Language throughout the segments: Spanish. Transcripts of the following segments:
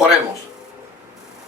Oremos.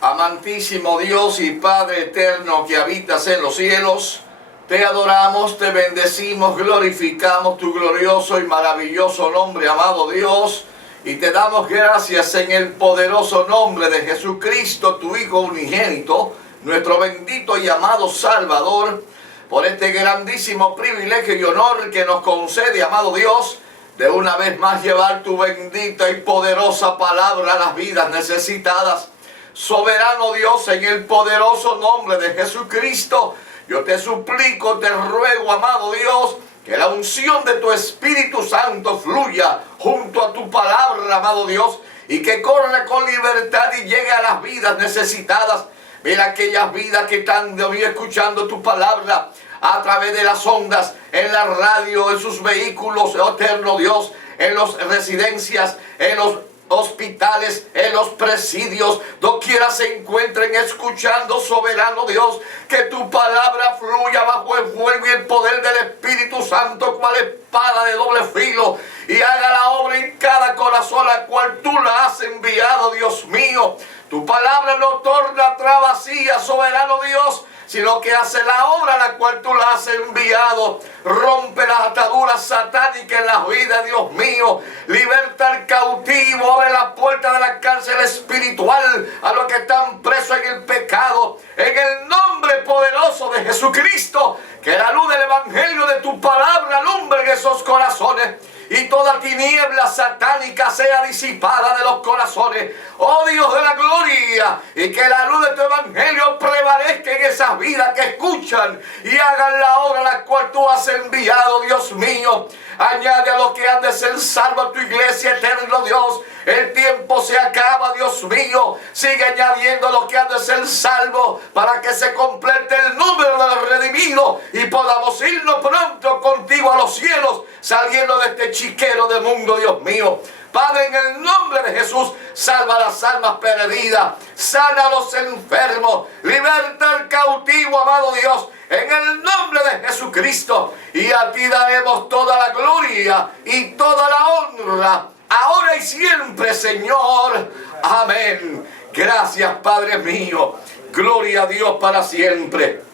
Amantísimo Dios y Padre eterno que habitas en los cielos, te adoramos, te bendecimos, glorificamos tu glorioso y maravilloso nombre, amado Dios, y te damos gracias en el poderoso nombre de Jesucristo, tu Hijo unigénito, nuestro bendito y amado Salvador, por este grandísimo privilegio y honor que nos concede, amado Dios, de una vez más llevar tu bendita y poderosa palabra a las vidas necesitadas. Soberano Dios, en el poderoso nombre de Jesucristo, yo te suplico, te ruego, amado Dios, que la unción de tu Espíritu Santo fluya junto a tu palabra, amado Dios, y que corra con libertad y llegue a las vidas necesitadas. Mira aquellas vidas que están hoy escuchando tu palabra a través de las ondas, en la radio, en sus vehículos, eterno Dios, en las residencias, en los hospitales, en los presidios, doquiera se encuentren escuchando, soberano Dios, que tu palabra fluya bajo el fuego y el poder del Espíritu Santo, cual espada de doble filo, y haga la obra en cada corazón a cual tú la has enviado, Dios mío. Tu palabra no torna atrás vacía, soberano Dios, sino que hace la obra a la cual tú la has enviado. Rompe las ataduras satánicas en las vidas, Dios mío. Liberta al cautivo, abre la puerta de la cárcel espiritual a los que están presos en el pecado. En el nombre poderoso de Jesucristo, que la luz del Evangelio de tu palabra alumbre en esos corazones, y toda tiniebla satánica sea disipada de los corazones. Oh Dios de la gloria, y que la luz de tu evangelio prevalezca en esas vidas que escuchan y hagan la obra a la cual tú has enviado, Dios mío. Añade a los que han de ser salvos a tu iglesia, eterno Dios. El tiempo se acaba, Dios mío. Sigue añadiendo a los que han de ser salvos para que se complete el número de los redimidos y podamos irnos pronto contigo a los cielos, saliendo de este chiquero de mundo, Dios mío. Padre, en el nombre de Jesús, salva las almas perdidas, sana a los enfermos, liberta al cautivo, amado Dios, en el nombre de Jesucristo. Y a ti daremos toda la gloria y toda la honra, ahora y siempre, Señor. Amén. Gracias, Padre mío. Gloria a Dios para siempre.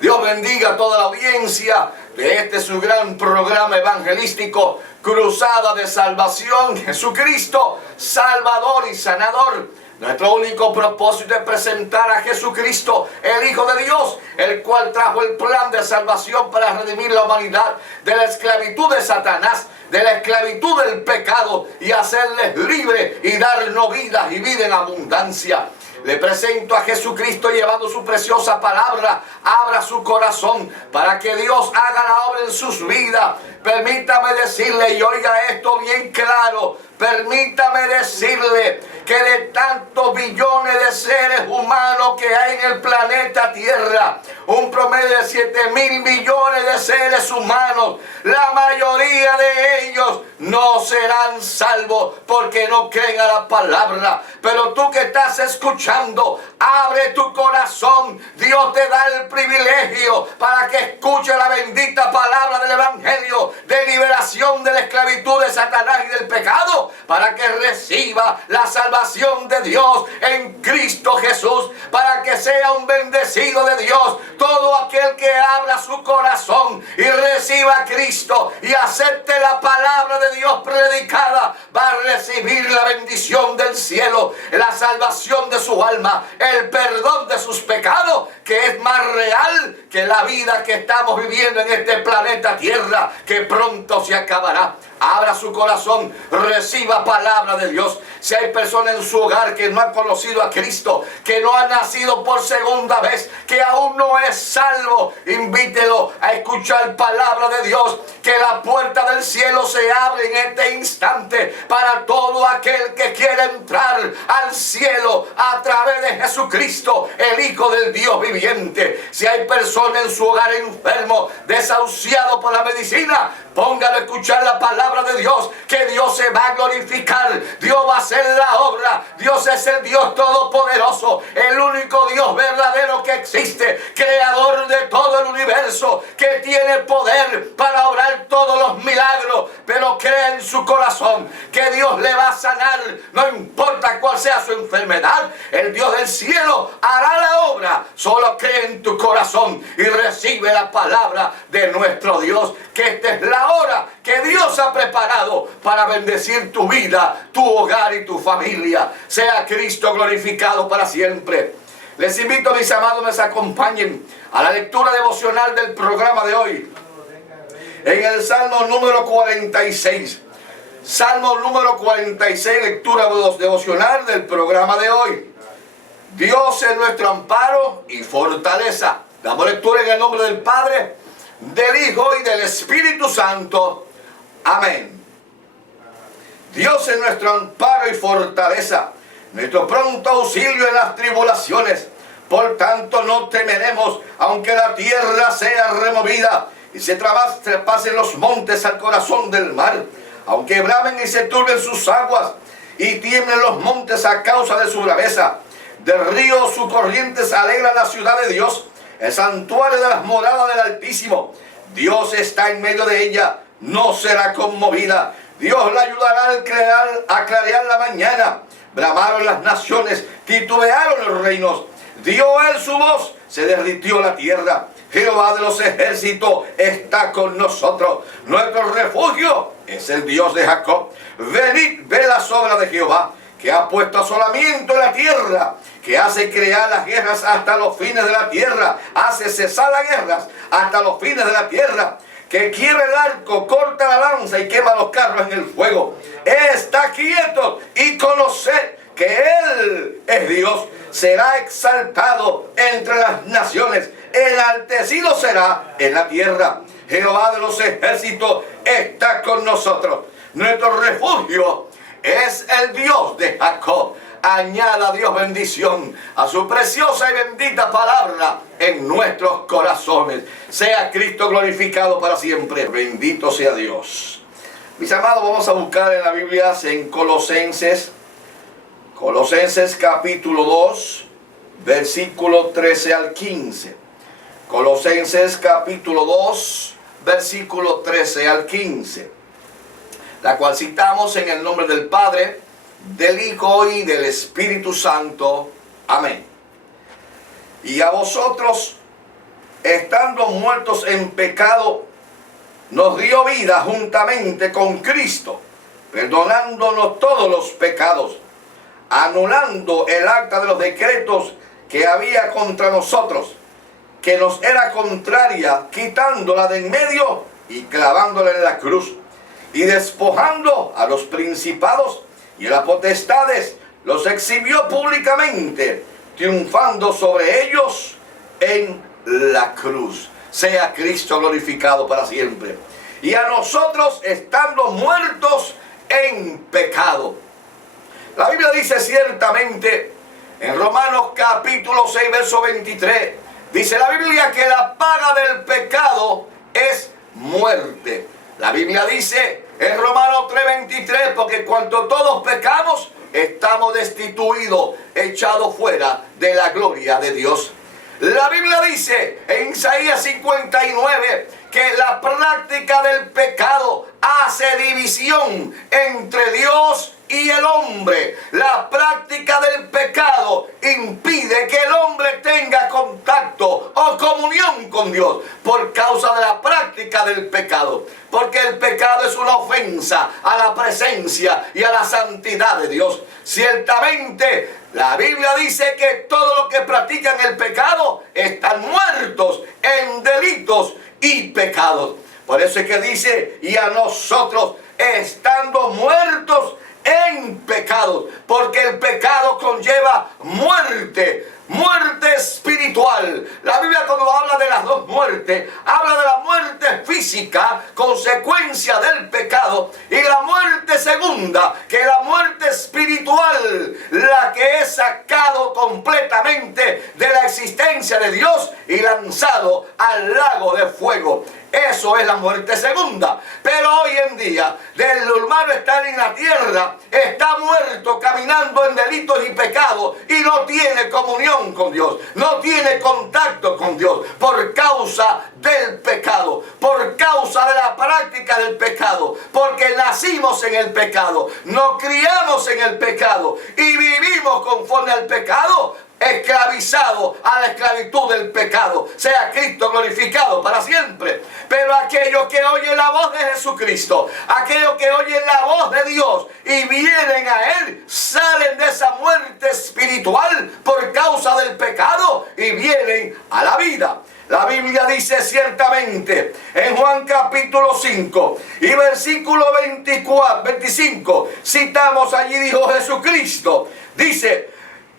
Dios bendiga a toda la audiencia de este su gran programa evangelístico, Cruzada de Salvación. Jesucristo, Salvador y Sanador. Nuestro único propósito es presentar a Jesucristo, el Hijo de Dios, el cual trajo el plan de salvación para redimir la humanidad de la esclavitud de Satanás, de la esclavitud del pecado, y hacerles libres y darnos vida y vida en abundancia. Le presento a Jesucristo llevando su preciosa palabra. Abra su corazón para que Dios haga la obra en sus vidas. Permítame decirle, y oiga esto bien claro, permítame decirle que de tantos billones de seres humanos que hay en el planeta Tierra, un promedio de 7.000 millones de seres humanos, la mayoría de ellos no serán salvos porque no creen a la palabra. Pero tú que estás escuchando, abre tu corazón. Dios te da el privilegio para que escuche la bendita palabra del Evangelio de liberación de la esclavitud de Satanás y del pecado, para que reciba la salvación de Dios en Cristo Jesús, para que sea un bendecido de Dios. Todo aquel que abra su corazón y reciba a Cristo y acepte la palabra de Dios predicada, va a recibir la bendición del cielo, la salvación de su alma, el perdón de sus pecados, que es más real que la vida que estamos viviendo en este planeta Tierra, que pronto se acabará. Abra su corazón, reciba palabra de Dios. Si hay personas en su hogar que no han conocido a Cristo, que no han nacido por segunda vez, que aún no es salvo, invítelo a escuchar palabra de Dios, que la puerta del cielo se abre en este instante para todo aquel que quiera entrar al cielo a través de Jesucristo, el Hijo del Dios viviente. Si hay personas en su hogar enfermo, desahuciado por la medicina, póngalo a escuchar la palabra de Dios, que Dios se va a glorificar, Dios va a hacer la obra. Dios es el Dios todopoderoso, el único Dios verdadero que existe, creador de todo el universo, que tiene poder para obrar todos los milagros. Pero cree en su corazón que Dios le va a sanar, no importa cual sea su enfermedad, el Dios del cielo hará la obra. Solo cree en tu corazón y recibe la palabra de nuestro Dios, que esta es la hora que Dios ha preparado para bendecir tu vida, tu hogar y tu familia. Sea Cristo glorificado para siempre. Les invito, mis amados, me acompañen a la lectura devocional del programa de hoy. En el Salmo número 46. Salmo número 46, lectura devocional del programa de hoy. Dios es nuestro amparo y fortaleza. Damos lectura en el nombre del Padre, del Hijo y del Espíritu Santo. Amén. Dios es nuestro amparo y fortaleza, nuestro pronto auxilio en las tribulaciones. Por tanto no temeremos, aunque la tierra sea removida y se traspasen los montes al corazón del mar, aunque bramen y se turben sus aguas y tiemblen los montes a causa de su braveza. Del río sus corrientes alegran la ciudad de Dios, el santuario de las moradas del Altísimo. Dios está en medio de ella, no será conmovida. Dios la ayudará a clarear la mañana. Bramaron las naciones, titubearon los reinos. Dio él su voz, se derritió la tierra. Jehová de los ejércitos está con nosotros. Nuestro refugio es el Dios de Jacob. Venid, ve las obras de Jehová, que ha puesto asolamiento en la tierra, que hace crear las guerras hasta los fines de la tierra, hace cesar las guerras hasta los fines de la tierra, que quiebra el arco, corta la lanza y quema los carros en el fuego. Está quieto y conoced que Él es Dios. Será exaltado entre las naciones, enaltecido será en la tierra. Jehová de los ejércitos está con nosotros. Nuestro refugio es el Dios de Jacob. Añada Dios bendición a su preciosa y bendita palabra en nuestros corazones. Sea Cristo glorificado para siempre. Bendito sea Dios. Mis amados, vamos a buscar en la Biblia en Colosenses capítulo 2, versículo 13 al 15. Colosenses capítulo 2, versículo 13 al 15. La cual citamos en el nombre del Padre, del Hijo y del Espíritu Santo. Amén. Y a vosotros, estando muertos en pecado, nos dio vida juntamente con Cristo, perdonándonos todos los pecados, anulando el acta de los decretos que había contra nosotros, que nos era contraria, quitándola de en medio y clavándola en la cruz, y despojando a los principados y a las potestades, los exhibió públicamente, triunfando sobre ellos en la cruz. Sea Cristo glorificado para siempre. Y a nosotros, estando muertos en pecado. La Biblia dice ciertamente en Romanos capítulo 6, verso 23, dice la Biblia que la paga del pecado es muerte. La Biblia dice en Romanos 3:23, porque cuanto todos pecamos, estamos destituidos, echados fuera de la gloria de Dios. La Biblia dice en Isaías 59 que la práctica del pecado hace división entre Dios y el hombre. La práctica del pecado impide que el hombre tenga contacto o comunión con Dios por causa de la práctica del pecado. Porque el pecado es una ofensa a la presencia y a la santidad de Dios. Ciertamente, la Biblia dice que todos los que practican el pecado están muertos en delitos y pecados. Por eso es que dice, y a nosotros, estando muertos en pecados, porque el pecado conlleva muerte, muerte espiritual. La Biblia, cuando habla de las dos muertes, habla de la muerte física, consecuencia del pecado, y la muerte segunda, que es la muerte espiritual, la que es sacado completamente de la existencia de Dios y lanzado al lago de fuego. Eso es la muerte segunda. Pero hoy en día, el humano está en la tierra, está muerto, caminando en delitos y pecados, y y no tiene comunión con Dios, no tiene contacto con Dios por causa del pecado, por causa de la práctica del pecado, porque nacimos en el pecado, nos criamos en el pecado y vivimos conforme al pecado, esclavizado a la esclavitud del pecado. Sea Cristo glorificado para siempre. Pero aquellos que oyen la voz de Jesucristo, aquellos que oyen la voz de Dios y vienen a Él, salen de esa muerte espiritual por causa del pecado y vienen a la vida. La Biblia dice ciertamente en Juan capítulo 5 y versículo 25, citamos allí, dijo Jesucristo, dice: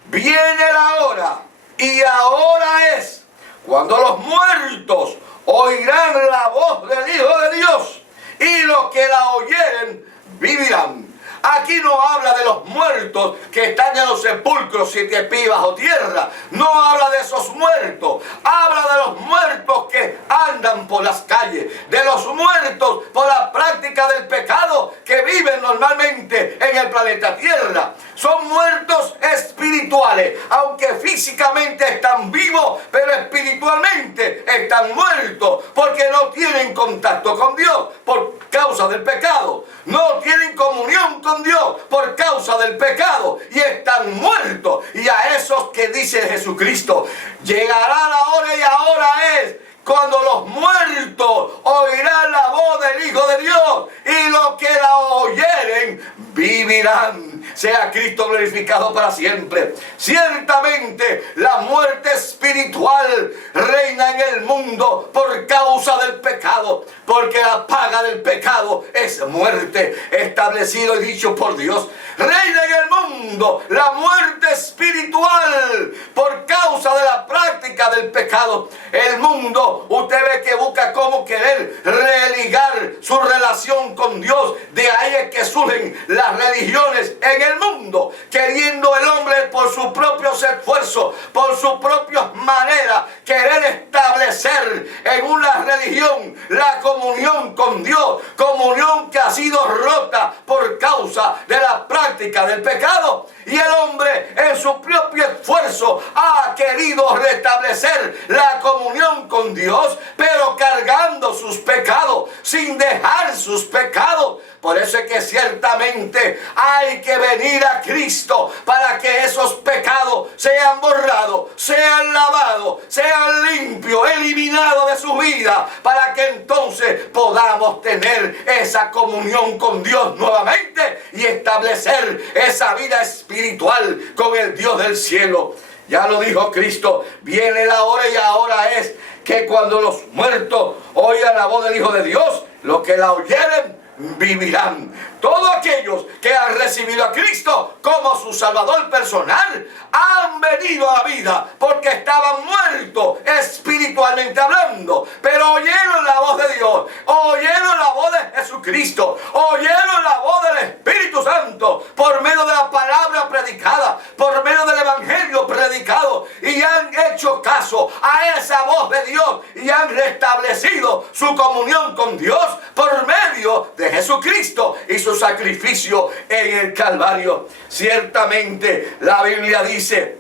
viene la hora, y ahora es, cuando los muertos oirán la voz del Hijo de Dios, y los que la oyeren vivirán. Aquí no habla de los muertos que están en los sepulcros 7 pies bajo tierra. No habla de esos muertos. Habla de los muertos que andan por las calles. De los muertos por la práctica del pecado que viven normalmente en el planeta Tierra. Son muertos espirituales. Aunque físicamente están vivos, pero espiritualmente están muertos. Porque no tienen contacto con Dios por causa del pecado. No tienen comunión con Dios por causa del pecado y están muertos. Y a esos que dice Jesucristo: llegará la hora y ahora es, cuando los muertos oirán la voz del Hijo de Dios, y los que la oyeren vivirán. Sea Cristo glorificado para siempre. Ciertamente la muerte espiritual reina en el mundo por causa del pecado, porque la paga del pecado es muerte, establecido y dicho por Dios. Reina en el mundo la muerte espiritual por causa de la práctica del pecado. El mundo, usted ve que busca cómo querer religar su relación con Dios. De ahí es que surgen las religiones en el mundo, queriendo el hombre por sus propios esfuerzos, por sus propias maneras, querer establecer en una religión la comunión con Dios, comunión que ha sido rota por causa de la práctica del pecado. Y el hombre en su propio esfuerzo ha querido restablecer la comunión con Dios, pero cargando sus pecados, sin dejar sus pecados. Por eso es que ciertamente hay que venir a Cristo para que esos pecados sean borrados, sean lavados, sean limpios, eliminados de su vida, para que entonces podamos tener esa comunión con Dios nuevamente y establecer esa vida espiritual con el Dios del cielo. Ya lo dijo Cristo: viene la hora y ahora es, que cuando los muertos oigan la voz del Hijo de Dios, los que la oyeren vivirán. Todos aquellos que han recibido a Cristo como su Salvador personal han venido a la vida, porque estaban muertos espiritualmente hablando, pero oyeron la voz de Dios, oyeron la voz de Jesucristo, oyeron la voz del Espíritu Santo por medio de la palabra predicada, por medio del Evangelio predicado, y han hecho caso a esa voz de Dios y han restablecido su comunión con Dios por medio de Jesucristo y su sacrificio en el Calvario. Ciertamente la Biblia dice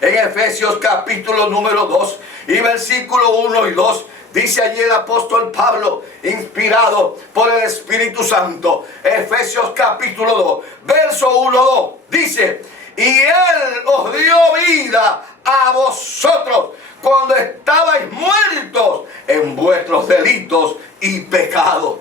en Efesios capítulo número 2 y versículo 1 y 2, dice allí el apóstol Pablo, inspirado por el Espíritu Santo, Efesios capítulo 2, verso 1-2, dice: y Él os dio vida a vosotros cuando estabais muertos en vuestros delitos y pecados.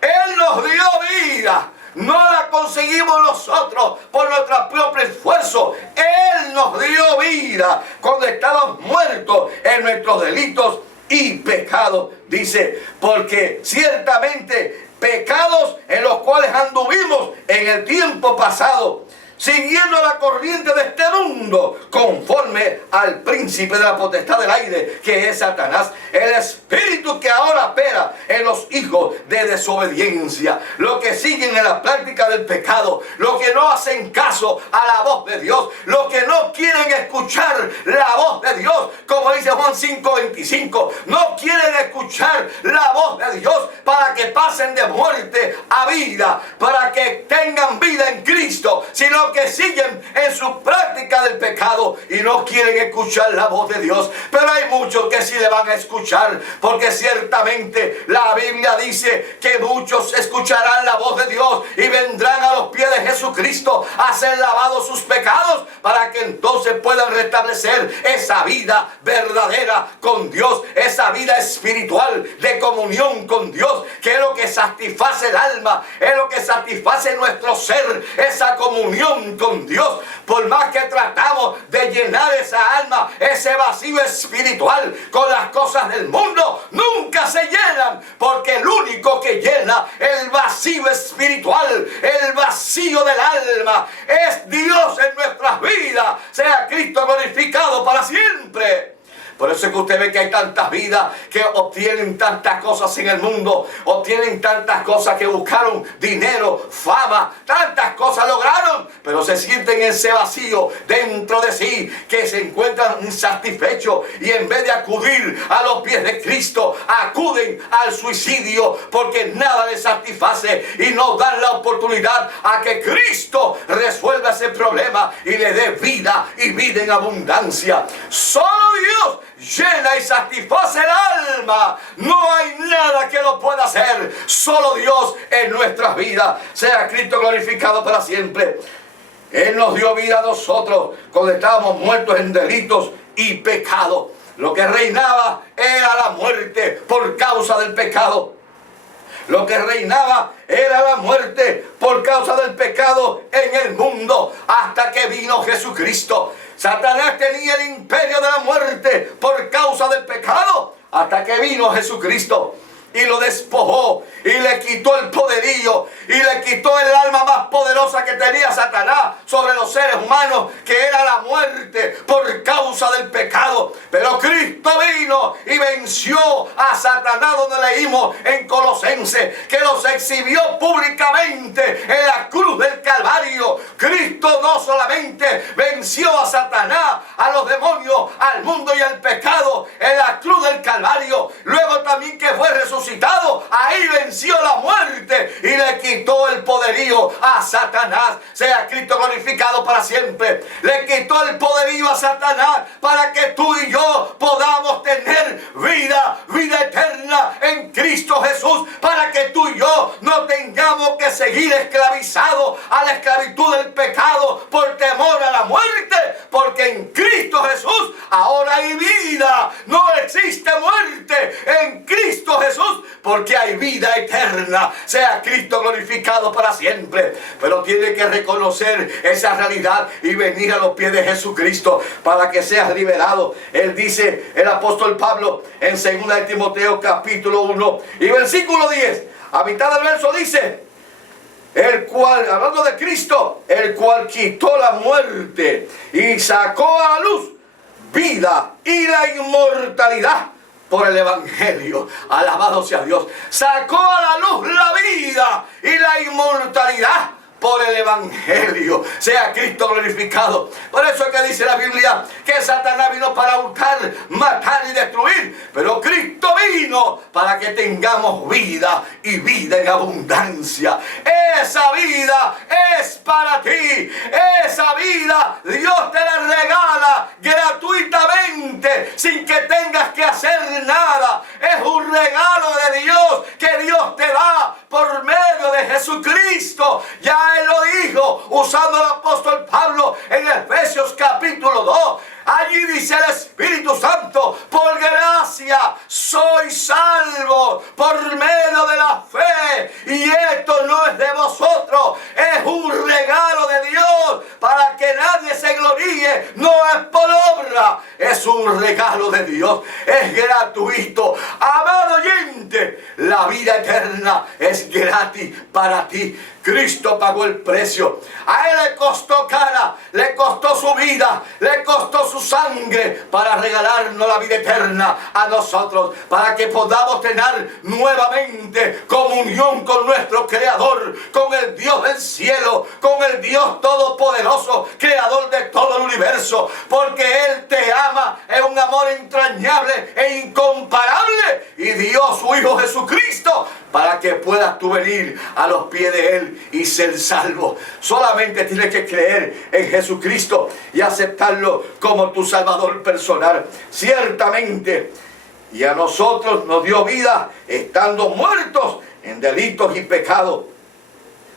Él nos dio vida. No la conseguimos nosotros por nuestro propio esfuerzo. Él nos dio vida cuando estábamos muertos en nuestros delitos y pecados. Dice, porque ciertamente pecados en los cuales anduvimos en el tiempo pasado, siguiendo la corriente de este mundo, conforme al príncipe de la potestad del aire, que es Satanás, el espíritu que ahora opera en los hijos de desobediencia, los que siguen en la práctica del pecado, los que no hacen caso a la voz de Dios, los que no quieren escuchar la voz de Dios, como dice Juan 5:25, no quieren escuchar la voz de Dios para que pasen de muerte a vida, para que tengan vida en Cristo, sino muchos que siguen en su práctica del pecado y no quieren escuchar la voz de Dios. Pero hay muchos que sí le van a escuchar, porque ciertamente la Biblia dice que muchos escucharán la voz de Dios y vendrán a los pies de Jesucristo a ser lavados sus pecados, para que entonces puedan restablecer esa vida verdadera con Dios, esa vida espiritual de comunión con Dios, que es lo que satisface el alma, es lo que satisface nuestro ser, esa comunión con Dios. Por más que tratamos de llenar esa alma, ese vacío espiritual con las cosas del mundo, nunca se llenan, porque el único que llena el vacío espiritual, el vacío del alma, es Dios en nuestras vidas. Sea Cristo glorificado para siempre. Por eso es que usted ve que hay tantas vidas que obtienen tantas cosas en el mundo, obtienen tantas cosas, que buscaron dinero, fama, tantas cosas lograron, pero se sienten en ese vacío dentro de sí, que se encuentran insatisfechos, y en vez de acudir a los pies de Cristo, acuden al suicidio, porque nada les satisface y no dan la oportunidad a que Cristo resuelva ese problema y le dé vida, y vida en abundancia. Solo Dios llena y satisface el alma. No hay nada que lo pueda hacer. Solo Dios en nuestras vidas. Sea Cristo glorificado para siempre. Él nos dio vida a nosotros cuando estábamos muertos en delitos y pecados. Lo que reinaba era la muerte por causa del pecado. Lo que reinaba era la muerte por causa del pecado en el mundo, hasta que vino Jesucristo. Satanás tenía el imperio de la muerte por causa del pecado, hasta que vino Jesucristo y lo despojó y le quitó el poderío y le quitó el alma más poderosa que tenía Satanás sobre los seres humanos, que era la muerte por causa del pecado. Pero Cristo vino y venció a Satanás, donde leímos en Colosenses que los exhibió públicamente en la cruz del Calvario. Cristo no solamente venció a Satanás, a los demonios, al mundo y al pecado en la cruz del Calvario, luego también que fue resucitado, ahí venció la muerte y le quitó el poderío a Satanás. Sea Cristo glorificado para siempre. Le quitó el poderío a Satanás para que tú y yo podamos tener vida eterna en Cristo Jesús, para que tú y yo no tengamos que seguir esclavizados a la esclavitud del pecado por temor a la muerte, porque en Cristo Jesús ahora hay vida. No existe muerte en Cristo Jesús, porque hay vida eterna. Sea Cristo glorificado para siempre. Pero tiene que reconocer esa realidad y venir a los pies de Jesucristo para que seas liberado. Él dice, el apóstol Pablo, en 2 de Timoteo capítulo 1 y versículo 10, a mitad del verso dice: el cual, hablando de Cristo, el cual quitó la muerte y sacó a la luz vida y la inmortalidad por el Evangelio. Alabado sea Dios. Sacó a la luz la vida y la inmortalidad por el Evangelio. Sea Cristo glorificado. Por eso es que dice la Biblia que Satanás vino para hurtar, matar y destruir, pero Cristo vino para que tengamos vida, y vida en abundancia. Esa vida es para ti. Esa vida Dios te la regala gratuitamente, sin que tengas que hacer nada. Es un regalo de Dios que Dios te da por medio de Jesucristo. Ya Él lo dijo usando el apóstol Pablo en Efesios capítulo 2. Allí dice el Espíritu Santo: por gracia sois salvos por medio de la fe, y esto no es de vosotros, es un regalo de Dios, para que nadie se gloríe. No es por obra, es un regalo de Dios, es gratuito. Amado oyente, la vida eterna es gratis para ti. Cristo pagó el precio. A Él le costó cara, le costó su vida, le costó su sangre para regalarnos la vida eterna a nosotros, para que podamos tener nuevamente comunión con nuestro Creador, con el Dios del cielo, con el Dios todopoderoso, creador de todo el universo. universo, porque Él te ama, es un amor entrañable e incomparable, y dio a su Hijo Jesucristo para que puedas tú venir a los pies de Él y ser salvo. Solamente tienes que creer en Jesucristo y aceptarlo como tu Salvador personal. Ciertamente, y a nosotros nos dio vida estando muertos en delitos y pecados.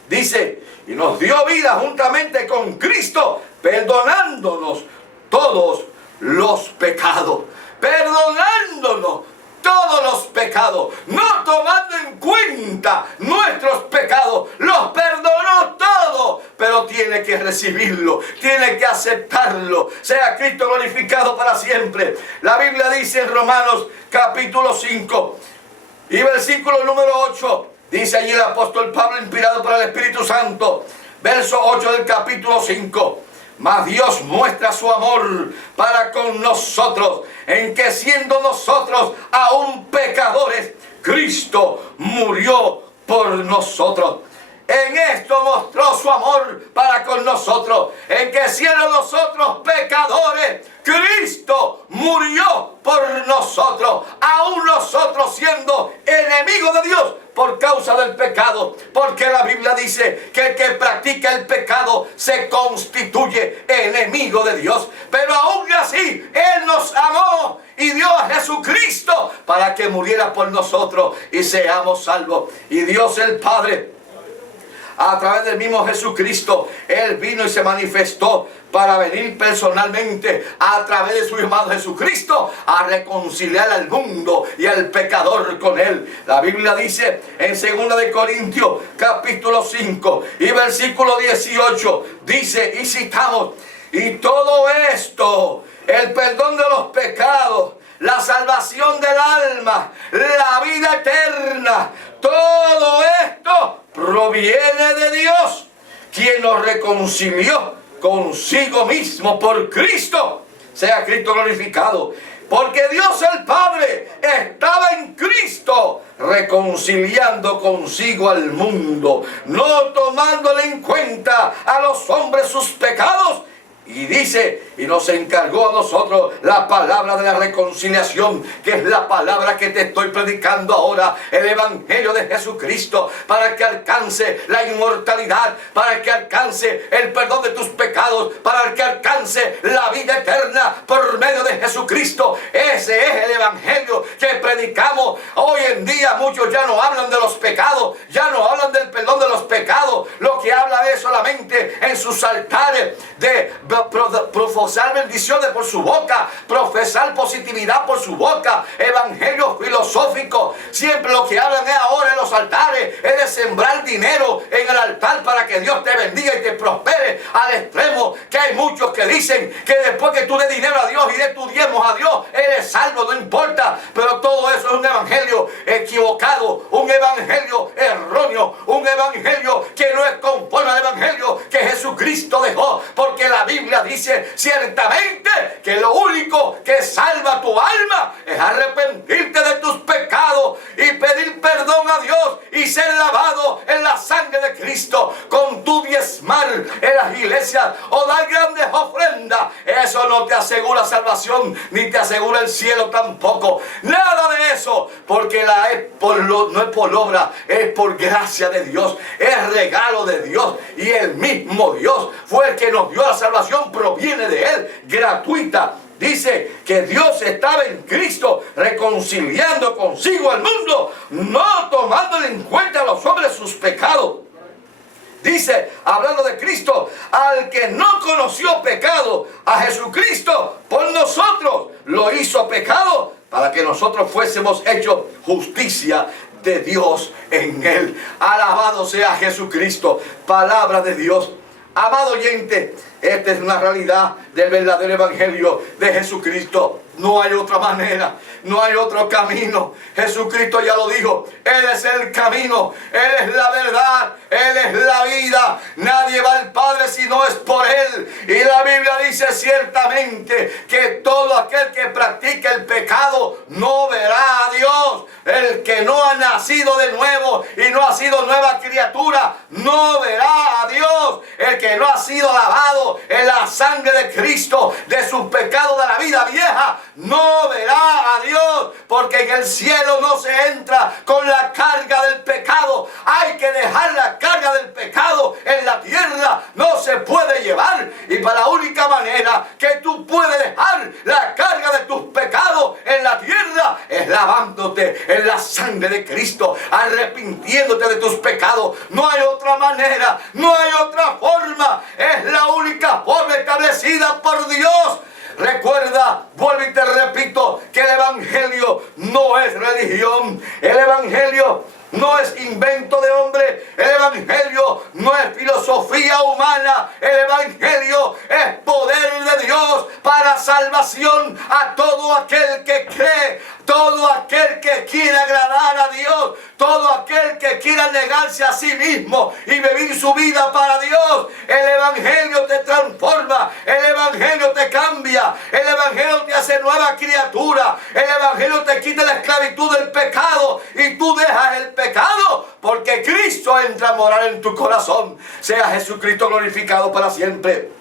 Dice, y nos dio vida juntamente con Cristo, perdonándonos todos los pecados. Perdonándonos todos los pecados, no tomando en cuenta nuestros pecados, los perdonó todos, pero tiene que recibirlo, tiene que aceptarlo. Sea Cristo glorificado para siempre. La Biblia dice en Romanos capítulo 5 y versículo número 8, dice allí el apóstol Pablo, inspirado por el Espíritu Santo, verso 8 del capítulo 5. Mas Dios muestra su amor para con nosotros, en que siendo nosotros aún pecadores, Cristo murió por nosotros. En esto mostró su amor para con nosotros, en que siendo nosotros pecadores, Cristo murió por nosotros, aún nosotros siendo enemigos de Dios por causa del pecado, porque la Biblia dice que el que practica el pecado se constituye enemigo de Dios. Pero aún así Él nos amó y dio a Jesucristo para que muriera por nosotros y seamos salvos. Y Dios el Padre, a través del mismo Jesucristo, Él vino y se manifestó para venir personalmente a través de su amado Jesucristo a reconciliar al mundo y al pecador con Él. La Biblia dice en 2 de Corintios capítulo 5 y versículo 18, dice, y citamos, y todo esto, el perdón de los pecados, la salvación del alma, la vida eterna, todo esto proviene de Dios, quien nos reconcilió consigo mismo por Cristo. Sea Cristo glorificado. Porque Dios el Padre estaba en Cristo reconciliando consigo al mundo, no tomándole en cuenta a los hombres sus pecados. Y dice, y nos encargó a nosotros la palabra de la reconciliación, que es la palabra que te estoy predicando ahora, el Evangelio de Jesucristo, para que alcance la inmortalidad, para que alcance el perdón de tus pecados, para que alcance la vida eterna por medio de Jesucristo. Ese es el Evangelio que predicamos. Hoy en día muchos ya no hablan de los pecados, ya no hablan del perdón de los pecados. Lo que hablan es solamente en sus altares de profesar bendiciones por su boca, profesar positividad por su boca, evangelio filosófico. Siempre lo que hablan es ahora en los altares, es de sembrar dinero en el altar para que Dios te bendiga y te prospere, al extremo que hay muchos que dicen que después que tú des dinero a Dios y des tus diezmos a Dios, eres salvo, no importa. Pero todo eso es un evangelio equivocado, un evangelio erróneo, un evangelio que no es conforme al evangelio que Jesucristo dejó, porque la Biblia dice ciertamente que lo único que salva tu alma es arrepentirte de tus pecados y pedir perdón a Dios y ser lavado en la sangre de Cristo. Con tu diezmar en las iglesias o dar grandes ofrendas, eso no te asegura salvación ni te asegura el cielo tampoco. Nada de eso, porque no es por obra, es por gracia de Dios, es regalo de Dios, y el mismo Dios fue el que nos dio la salvación. Proviene de Él, gratuita. Dice que Dios estaba en Cristo reconciliando consigo al mundo, no tomándole en cuenta a los hombres sus pecados. Dice, hablando de Cristo, al que no conoció pecado, a Jesucristo por nosotros lo hizo pecado, para que nosotros fuésemos hechos justicia de Dios en Él. Alabado sea Jesucristo, palabra de Dios. Amado oyente, esta es una realidad del verdadero evangelio de Jesucristo. No hay otra manera, no hay otro camino. Jesucristo ya lo dijo, Él es el camino, Él es la verdad, Él es la vida. Nadie va al Padre si no es por Él. Y la Biblia dice ciertamente que todo aquel que practica el pecado no verá a Dios. El que no ha nacido de nuevo y no ha sido nueva criatura no verá a Dios. El que no ha sido lavado en en la sangre de Cristo de sus pecados de la vida vieja, no verá a Dios, porque en el cielo no se entra con la carga del pecado. Hay que dejar la carga del pecado en la tierra, no se puede llevar. Y para la única manera que tú puedes dejar la carga de tus pecados en la tierra es lavándote en la sangre de Cristo, arrepintiéndote de tus pecados. No hay otra manera, no hay otra forma. Es la única forma establecida por Dios. Recuerda, vuelvo y te repito, que el Evangelio no es religión. El Evangelio no es invento de hombre. El Evangelio no es filosofía humana. El Evangelio es poder de Dios para salvación a todo aquel que cree, todo aquel que quiera agradar a Dios, todo aquel que quiera negarse a sí mismo y vivir su vida para Dios. El Evangelio te transforma, el Evangelio te cambia, el Evangelio te hace nueva criatura, el Evangelio te quita la esclavitud del pecado y tú dejas el pecado porque Cristo entra a morar en tu corazón. Sea Jesucristo glorificado para siempre.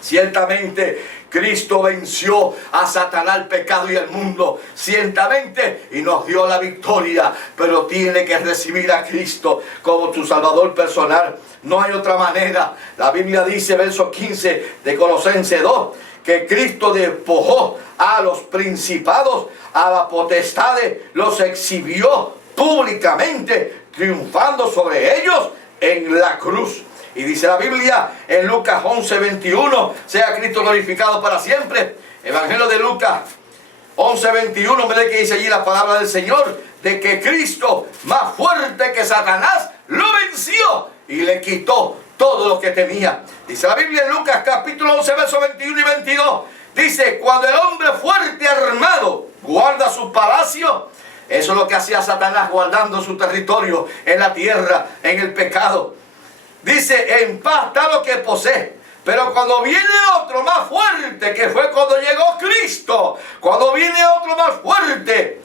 Ciertamente Cristo venció a Satanás, el pecado y el mundo, ciertamente, y nos dio la victoria. Pero tiene que recibir a Cristo como tu Salvador personal. No hay otra manera. La Biblia dice, verso 15 de Colosenses 2, que Cristo despojó a los principados, a las potestades, los exhibió públicamente, triunfando sobre ellos en la cruz. Y dice la Biblia en Lucas 11:21, sea Cristo glorificado para siempre. Evangelio de Lucas 11:21, mire que dice allí la palabra del Señor, de que Cristo, más fuerte que Satanás, lo venció y le quitó todo lo que tenía. Dice la Biblia en Lucas capítulo 11, versos 21 y 22. Dice, cuando el hombre fuerte armado guarda su palacio, eso es lo que hacía Satanás, guardando su territorio en la tierra, en el pecado. Dice, en paz está lo que posee. Pero cuando viene otro más fuerte, que fue cuando llegó Cristo, cuando viene otro más fuerte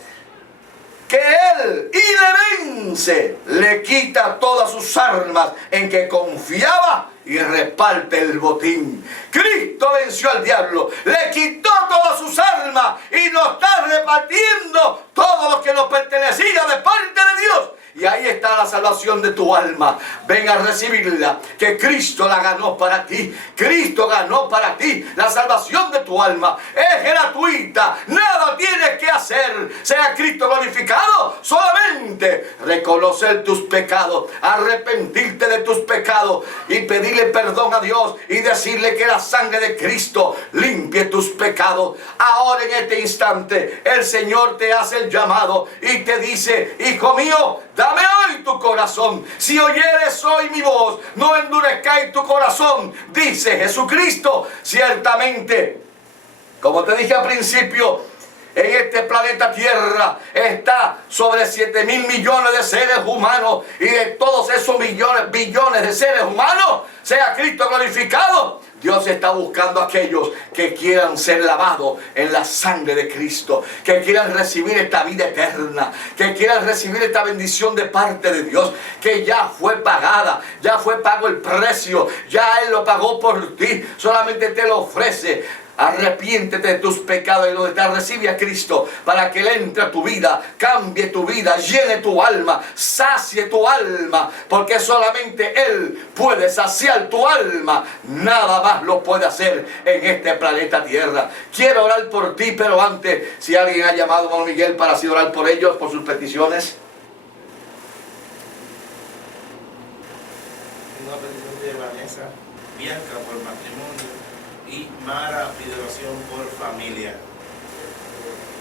que él y le vence, le quita todas sus armas en que confiaba y reparte el botín. Cristo venció al diablo, le quitó todas sus armas y nos está repartiendo todo lo que nos pertenecía de parte de Dios. Y ahí está la salvación de tu alma. Ven a recibirla, que Cristo la ganó para ti. Cristo ganó para ti la salvación de tu alma. Es gratuita, nada tienes que hacer. Sea Cristo glorificado, solamente reconocer tus pecados, arrepentirte de tus pecados y pedirle perdón a Dios y decirle que la sangre de Cristo limpie tus pecados. Ahora en este instante el Señor te hace el llamado y te dice, hijo mío, dame hoy tu corazón. Si oyeres hoy mi voz, no endurezcáis tu corazón, dice Jesucristo. Ciertamente, como te dije al principio, en este planeta Tierra está sobre 7.000 millones de seres humanos, y de todos esos billones de seres humanos, sea Cristo glorificado. Dios está buscando a aquellos que quieran ser lavados en la sangre de Cristo, que quieran recibir esta vida eterna, que quieran recibir esta bendición de parte de Dios, que ya fue pagada, ya fue pago el precio, ya Él lo pagó por ti, solamente te lo ofrece. Arrepiéntete de tus pecados y donde te recibe a Cristo para que Él entre a tu vida, cambie tu vida, llene tu alma, sacie tu alma, porque solamente Él puede saciar tu alma. Nada más lo puede hacer en este planeta Tierra. Quiero orar por ti, pero antes, si alguien ha llamado a hermano Miguel para así orar por ellos, por sus peticiones. Una petición de Vanessa Bianca por matrimonio y Mara pide oración por familia.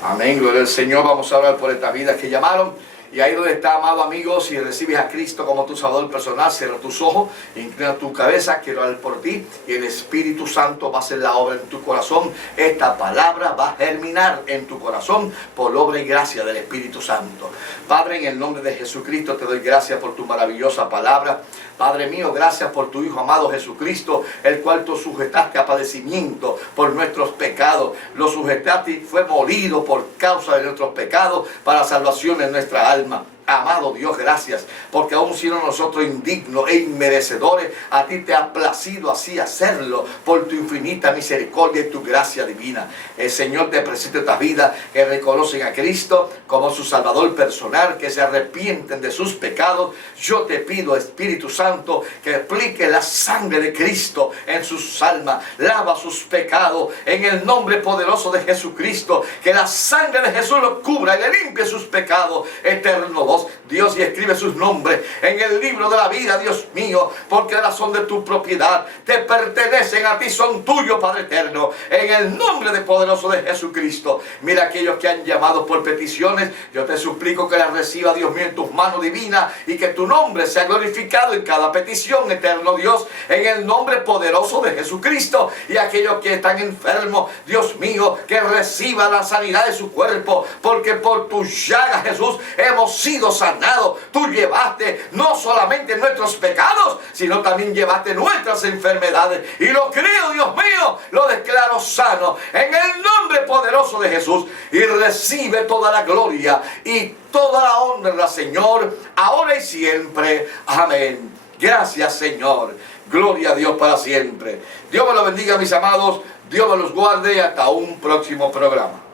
Amén, gloria al Señor. Vamos a orar por estas vidas que llamaron. Y ahí donde está, amado amigo, si recibes a Cristo como tu Salvador personal, cierra tus ojos, inclina tu cabeza, quiero orar por ti. Y el Espíritu Santo va a hacer la obra en tu corazón. Esta palabra va a germinar en tu corazón por obra y gracia del Espíritu Santo. Padre, en el nombre de Jesucristo te doy gracias por tu maravillosa palabra. Padre mío, gracias por tu Hijo amado Jesucristo, el cual tú sujetaste a padecimiento por nuestros pecados. Lo sujetaste y fue molido por causa de nuestros pecados para salvación en nuestra alma. Amado Dios, gracias, porque aún siendo nosotros indignos e inmerecedores, a ti te ha placido así hacerlo por tu infinita misericordia y tu gracia divina. El Señor te presenta esta vida que reconocen a Cristo como su Salvador personal, que se arrepienten de sus pecados. Yo te pido, Espíritu Santo, que aplique la sangre de Cristo en sus almas, lava sus pecados en el nombre poderoso de Jesucristo, que la sangre de Jesús lo cubra y le limpie sus pecados. Eterno Dios, y escribe sus nombres en el libro de la vida, Dios mío, porque ahora son de tu propiedad, te pertenecen a ti, son tuyos, Padre eterno, en el nombre de poderoso de Jesucristo. Mira aquellos que han llamado por peticiones, yo te suplico que las reciba, Dios mío, en tus manos divinas, y que tu nombre sea glorificado en cada petición, eterno Dios, en el nombre poderoso de Jesucristo. Y aquellos que están enfermos, Dios mío, que reciba la sanidad de su cuerpo, porque por tus llagas, Jesús, hemos sido sanados. Tú llevaste no solamente nuestros pecados, sino también llevaste nuestras enfermedades, y lo creo, Dios mío, lo declaro sano en el nombre poderoso de Jesús. Y recibe toda la gloria y toda la honra, Señor, ahora y siempre. Amén. Gracias, Señor. Gloria a Dios para siempre. Dios me lo bendiga, mis amados. Dios me los guarde, y hasta un próximo programa.